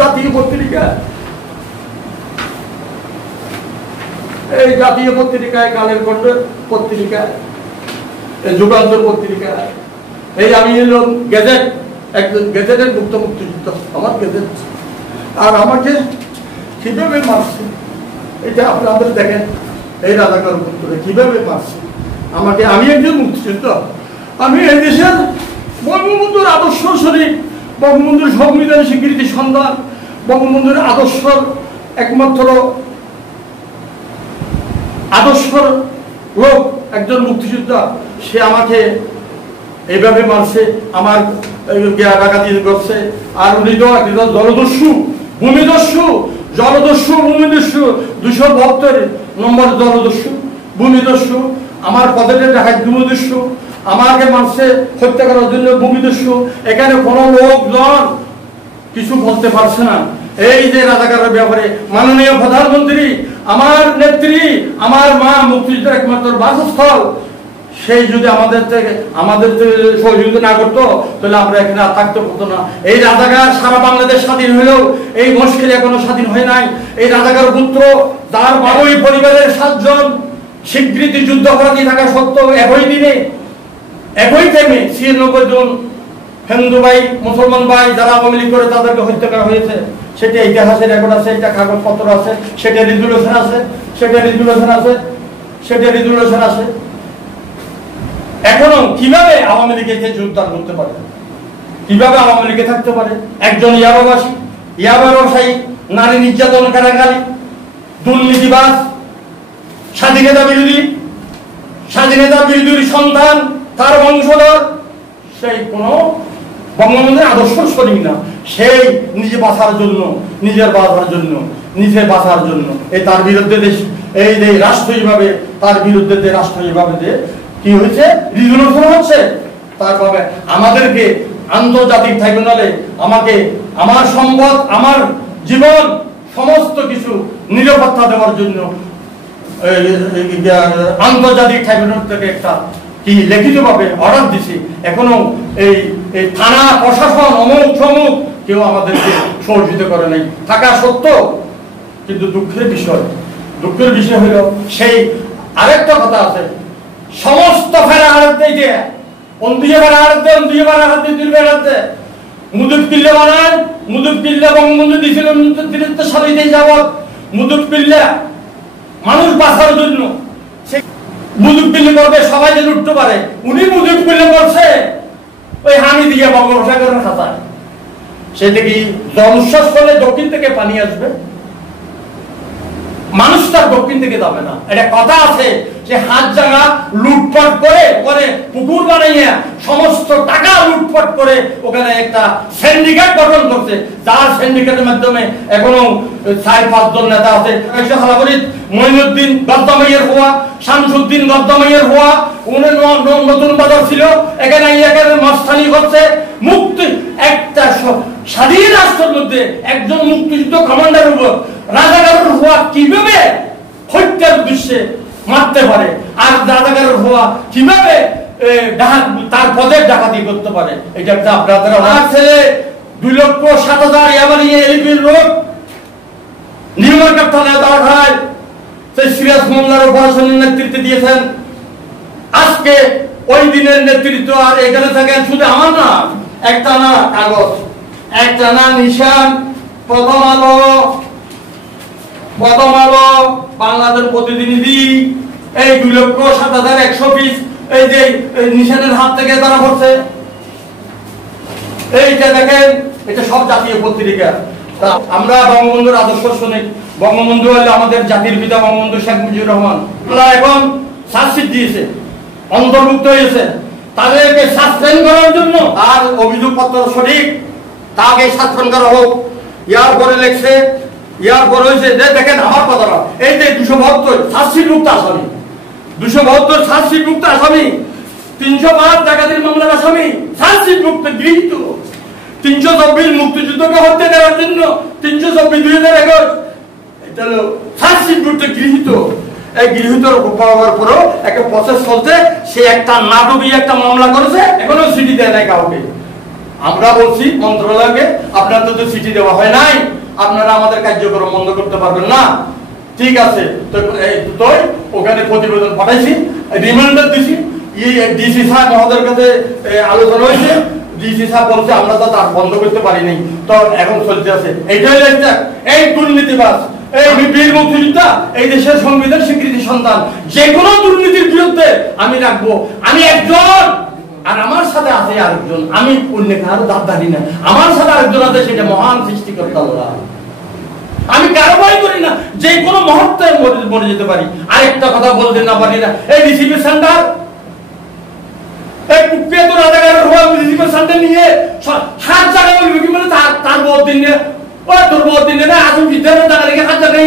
জাতীয় পত্রিকা, এই জাতীয় পত্রিকায়, কালের কণ্ঠ পত্রিকা, যুগান্তর পত্রিকা, এই আমি এলাম গেজেট, একজন গেজেটের মুক্তিযুদ্ধ, আমার গেজেট, আর আমাকে কিভাবে মারছে এটা আপনাদের দেখেন। এই রাজাকার পুত্রে কিভাবে মারছে আমাকে, আমি একজন মুক্তিযুদ্ধ, আমি এই দেশের বঙ্গবন্ধুর আদর্শ শরীফ, বঙ্গবন্ধুর সংবিধান স্বীকৃতি সন্ধান, বঙ্গবন্ধুর আদর্শর একমাত্র আদর্শর লোক, একজন মুক্তিযোদ্ধা, সে আমাকে এইভাবে মারছে, আমার ডাকাতি করছে। আর উনি তো জলদস্যু, ভূমিদস্যু, জলদস্যু, ভূমিদস্যু, 272 নম্বর জলদস্যু, ভূমিদস্যু, আমার পকেটে ডাকাত ভূমিদস্যু, আমাকে মারছে হত্যা করার জন্য ভূমিদস্যু। এখানে কোনো লোকজন কিছু বলতে পারছে না। এই যে রাজাকারের ব্যাপারে মাননীয় প্রধানমন্ত্রী, আমার নেত্রী, আমার মা মুক্তিযুদ্ধের একমাত্র বাসস্থল, সেই যদি আমাদের থেকে সহযোগিতা না করতো তাহলে আমরা এখানে আর থাকতে পারতো না। এই রাজাকার সারা বাংলাদেশ স্বাধীন হলেও এই মুশকিল এখনো স্বাধীন হয় নাই। এই রাজাকার পুত্র, তার বাবুই পরিবারের 7 জন স্বীকৃতি যুদ্ধ অপরাধী থাকা সত্ত্বেও একই দিনে, একই টাইমে 96 জন হিন্দু ভাই, মুসলমান ভাই যারা আওয়ামী লীগ করে তাদেরকে হত্যা করা হয়েছে। সেটা ইতিহাসের রেকর্ড আছে, এটা কাগজপত্র আছে, সেটা রেজুলেশন আছে, সেটা রেজুলেশন আছে, সেটা রেজুলেশন আছে। এখনো কিভাবে আওয়ামী লীগকে যোগদান করতে পারে, কিভাবে আওয়ামী লীগে থাকতে পারে? একজন ইয়াবাবাসী, ইয়াবা ব্যবসায়ী, নারী নির্যাতন কারাগারী, দুর্নীতিবাজ, স্বাধীনতা বিরোধী, স্বাধীনতা বিরোধীর সন্তান, তার বংশধর, সেই কোন বঙ্গবন্ধুর আদর্শ শরীর না। সেই নিজে বাঁচার জন্য, নিজের বাঁচার জন্য, নিজে বাঁচার জন্য এই তার বিরুদ্ধে এই যে রাষ্ট্রীয়ভাবে তার বিরুদ্ধে যে রাষ্ট্রীয়ভাবে যে কি হয়েছে, রিজলিউশন হচ্ছে, তারভাবে আমাদেরকে আন্তর্জাতিক ট্রাইব্যুনালে আমাকে আমার সম্পদ, আমার জীবন, সমস্ত কিছু নিরাপত্তা দেওয়ার জন্য আন্তর্জাতিক ট্রাইব্যুনাল থেকে একটা কি লিখিতভাবে অর্ডার দিছি। এখনো এই থানা প্রশাসন অমুক সমুক কেউ আমাদেরকে সহযোগিতা করে নাই থাকা সত্ত্বেও। কিন্তু দুঃখের বিষয় হলো সেই আরেকটা কথা আছে, সমস্ত ফেরা হারাতে দিয়ে অন্দিয়ে ফেরা হারাতে, অন্দিয়ে ফেরা হারাতে, দুই ফেরাতে মুদুব কিল্লা বানান, মুদুব কিল্লা বঙ্গবন্ধু দিয়েছিল 1973 সালে যাবত। মুদুব কিল্লা মানুষ বাঁচার জন্য সেই মুদুব কিল্লা করবে, সবাই যেন উঠতে পারে। উনি মুদুব কিল্লা করছে ওই হানি দিয়ে বঙ্গোপসাগরের খাতায়। সেটা কি জলশ্বাস করলে দক্ষিণ থেকে পানি আসবে, মানুষ তার দক্ষিণ থেকে যাবে না। এটা কথা আছে যে হাত জায়গা লুটপাট করে পরে পুকুর বানাইয়া সমস্ত টাকা লুটপাট করে ওখানে একটা সিন্ডিকেট গঠন করছে, যার সিন্ডিকেটের মাধ্যমে এখনো 4-5 জন নেতা আছে। মঈনুদ্দিন গদ্দামাইয়ের হওয়া, শামসুদ্দিন গদ্দামাইয়ের হওয়া, নতুন বাজার ছিল, এখানে মাস্তানি করছে। মুক্তি একটা স্বাধীন রাষ্ট্রের মধ্যে একজন মুক্তিযুদ্ধ কমান্ডার উপর রাজাকারের হওয়া কিভাবে হত্যার উদ্দেশ্যে মারতে পারে, আর রাজাকারের হওয়া কিভাবে তার পদের ডাকাতি করতে পারে, এটা একটা আপনাদের আমার ছেলে 2,07,000 ইয়ামানি এলিপির লোক নির্মাণ থানায় দেওয়া হয়। সেই সিরিয়াস মামলার অপারেশনের নেতৃত্ব দিয়েছেন। আজকে ওই দিনের নেতৃত্ব আর এখানে থাকেন শুধু আমার না, একটা না কাগজ, একটা না নিশান, প্রথম আলো, বাংলাদেশ প্রতিনিধি, এই 2,07,100 পিস এই যে নিশানের হাত থেকে তারা পড়ছে। এইটা দেখেন, এটা সব জাতীয় পত্রিকা। আমরা বঙ্গবন্ধুর আদর্শ শুনি, বঙ্গবন্ধু হলে আমাদের জাতির পিতা বঙ্গবন্ধু শেখ মুজিবুর রহমান। এখন চার্জশিট দিয়েছে, অন্তর্ভুক্ত হয়েছে, তাদেরকে সাসপেন্ড করার জন্য। আর অভিযোগপত্র সঠিক, তাকে সাসপেন্ড করা হোক। ইয়ার পরে লেখছে, ইয়ার পরে হয়েছে দেখেন আমার কথাটা, এই যে 272 চার্জশিট মুক্ত আসামি, 272 চার্জশিট মুক্ত আসামি, 305 ডাকাতির মামলার আসামি, চার্জশিট মুক্ত গৃহীত। 324 মুক্তিযুদ্ধকে হত্যা করার জন্য 324 2011 এটা হলো চার্জশিট মুক্ত গৃহীত। এই গৃহীত পাওয়ার পরেও একটা প্রসেস চলছে। সে একটা নাটকীয় একটা মামলা করেছে, এখনো সিটি দেয় নাই কাউকে। আমরা বলছি মন্ত্রণালয়কে, আপনাদের তো চিঠি দেওয়া হয় নাই, আপনারা আমাদের কার্যক্রম বন্ধ করতে পারবেন না। ঠিক আছে, তো ওখানে প্রতিবেদন পাঠাইছি, রিমাইন্ডার দিছি, ডিসি সাহেব মহোদয়ের কাছে আলোচনা হয়েছে। ডিসি সাহেব বলছে আমরা তো তার বন্ধ করতে পারি নাই, তো এখন চলতে আছে। এইটাই এই দুর্নীতিবাজ, এই বীর মুক্তিযোদ্ধা, এই দেশের সংবিধান স্বীকৃতি সন্তান, যে কোনো দুর্নীতির বিরুদ্ধে আমি রাখবো। আমি একজন, আর আমার সাথে আছে আরেকজন, আমি অন্য কারো দাবদারি না, আমার সাথে আরেকজন আছে, সেটা মহান সৃষ্টিকর্তা আল্লাহ। আমি কারবাই করি না, যে কোনো মুহূর্তে মরে যেতে পারি। আরেকটা কথা বলতে না পারি না, এই রিসিভ সেন্টার, এই কুপিয়ে তো রাজাকারের হওয়া রিসিভ সেন্টার নিয়ে 7 জায়গায় বলবি কি মানে তার বহুত দিন নিয়ে, ও তোর বহুত দিন না আসুন বিদ্যালয়ের টাকা রেখে 7 জায়গায়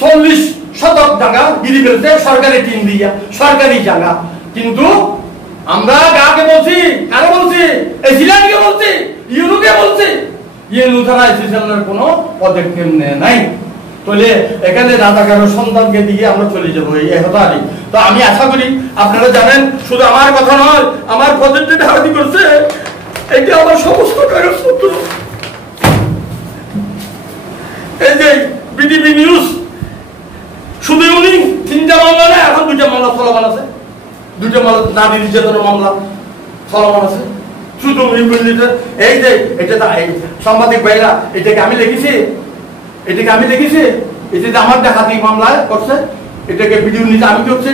40 শতক জায়গা গিরি ফেলতে সরকারি টিম দিয়া, সরকারি জায়গা। কিন্তু আমরা কাকে বলছি, কারে বলছি? এই জিলানিকে বলছি, ইউনুকে বলছি। ইউনু তারা এসিসনের কোনো পদক্ষেপ নেয় নাই। তাহলে এখানে রাজাকারের সন্তানকে দিয়ে আমরা চলে যাবো এই হতারি। তো আমি আশা করি আপনারা জানেন, শুধু আমার কথা নয়, আমার প্রজেক্টে হারাতি করছে, এটা আমার সমস্ত কাগজপত্র, এই যে বিটিভি নিউজ, শুধু উনি 3টা মামলা নেয়, এখন 2টা মামলা চলমান আছে, 2টা মামলা নারী নির্যাতনের মামলা চলমান আছে। শুধু এই যে এটা সাংবাদিক ভাইরা, এটাকে আমি লিখেছি, এটাকে আমি লিখেছি, এটা যে আমার ডাকাতি মামলায় করছে, এটাকে ভিডিও নিতে আমি করছি,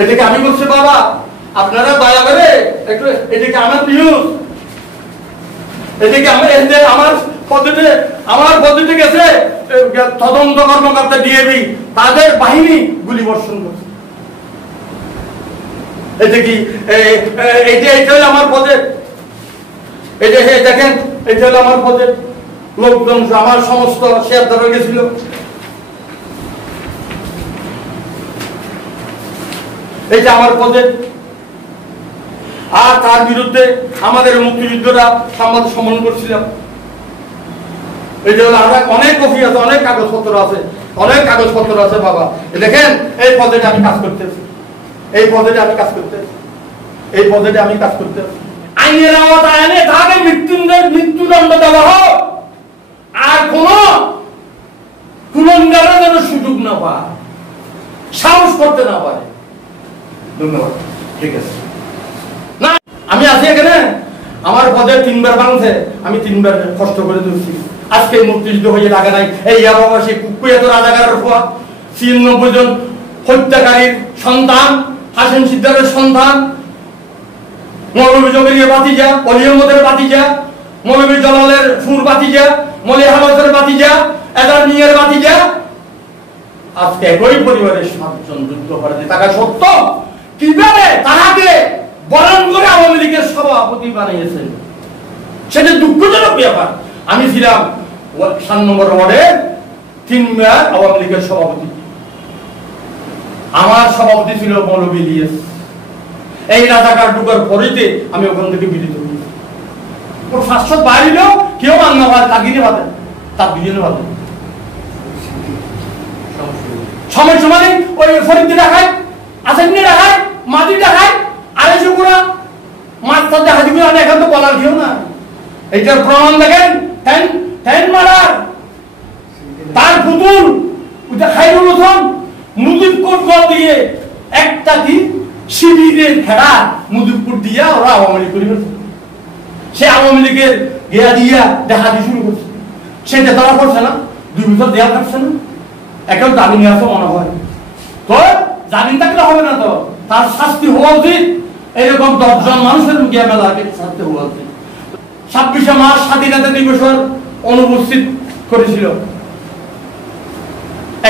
এটাকে আমি করছি। বাবা আপনারা দয়া করে একটু, এটাকে আমার নিউজ, এটাকে আমার পদ্ধতি গেছে তদন্ত কর্মকর্তা ডিএবি, তাদের বাহিনী গুলি বর্ষণ করছে। এটা কি এইটা হলো আমার প্রজেক্ট, এটা দেখেন, এটা হলো আমার প্রজেক্ট। লোকজন আমার সমস্ত শেয়ার ধরে গেছিল। এটা আমার প্রজেক্ট। আর তার বিরুদ্ধে আমাদের মুক্তিযুদ্ধরা সংবাদ সম্মেলন করছিলাম। এই যে অনেক কপি আছে, অনেক কাগজপত্র আছে, অনেক কাগজপত্র আছে। বাবা দেখেন, এই প্রজেক্টে আমি কাজ করতেছি, এই প্রজেক্টে আমি কাজ করতেছি, এই প্রজেক্টে আমি কাজ করতেছি। আইনের আওতায় এনে তাকে মৃত্যুদণ্ড দেওয়া হোক, আর কোন কুলঙ্গারের যেন সুযোগ না পায়, সাহস করতে না পারে। ধন্যবাদ। ঠিক আছে, না আমি আছি এখানে, আমার পদে 3বার ভাঙছে, আমি 3বার কষ্ট করে দিচ্ছি। আজকে মুক্তিযুদ্ধ হয়ে লাগে নাই, এই আবাসী কুকুয়াত রাজাকারের হওয়া 96 জন হত্যাকারীর সন্তান, হাসিন সিদ্দারের সন্তান, মৌলভী জবেরিয়া বাতিজা, অলিয়মদের বাতিজা, মৌলভী জলালের ফুর বাতিজা, মলি হামাসের বাতিজা, এদার নিয়ের বাতিজা, আজকে একই পরিবারের 7 জন যুদ্ধ করতে থাকা সত্য কিভাবে তাহাকে বরণ করে আওয়ামী লীগের সভাপতি বানিয়েছেন, সেটা দুঃখজনক ব্যাপার। আমি ছিলাম 7 নম্বর ওয়ার্ডে 3বার আওয়ামী লীগের সভাপতি, আমার সভাপতি ছিল মৌলভী ইলিয়াস। এই রাজাকার ঢুকার পরেতে আমি ওখান থেকে বিরত হই। ওর 500 বাড়িলেও কেউ মান্না হয়, তাগিনে বাঁধে, তার বিজনে বাঁধে। সময় সময় ওই ফরিদে রাখায়, আসেননি রাখায়, মাটি রাখায়, 250 গুণা মাছ তার দেখা দিবে। আমি এখন তো বলার কেউ না, এইটার প্রমাণ দেখেন। টেন মারার তার পুতুল ওটা খাইরুল হোসেন মুজিবপুর গড় দিয়ে একটা কি শিবিরের খেলা মুজিবপুর দিয়া ওরা আওয়ামী লীগ করে ফেলছে। সে আওয়ামী লীগের গিয়া দিয়া দেখা দিয়ে শুরু করছে, সেটা তারা করছে না, 2 বছর দেওয়া থাকছে না, এখন জামিনে আছে মনে হয়। তো জামিন থাকলে হবে না, তো তার শাস্তি হওয়া উচিত। এরকম 10 জন মানুষের গিয়া মেলাকে শাস্তি হওয়া উচিত। 26শে মার্চ স্বাধীনতা দিবসের অনুপস্থিত করেছিল,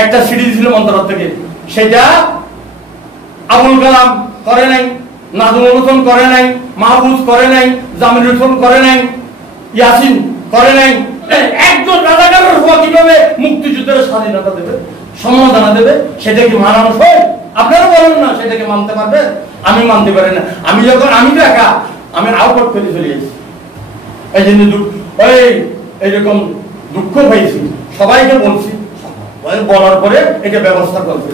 একটা সিডি ছিল মন্ত্রণালয় থেকে, সেটা আবুল কালাম করে নাই, নাজমুল হোসেন করে নাই, মাহফুজ করে নাই, জামিল হোসেন করে নাই, ইয়াসিন করে নাই। একজন রাজাকারের হওয়া কিভাবে মুক্তিযুদ্ধের স্বাধীনতা দেবে, সম্মাননা দেবে, সেটা কি মানানো হয়? আপনারা বলেন না, সেটাকে মানতে পারবে? আমি মানতে পারি না। আমি যখন আমি তো একা, আমি আউট করে চলে গেছি। এই জন্য এইরকম দুঃখ পাইছি, সবাইকে বলছি, বলার পরে এটা ব্যবস্থা করবে।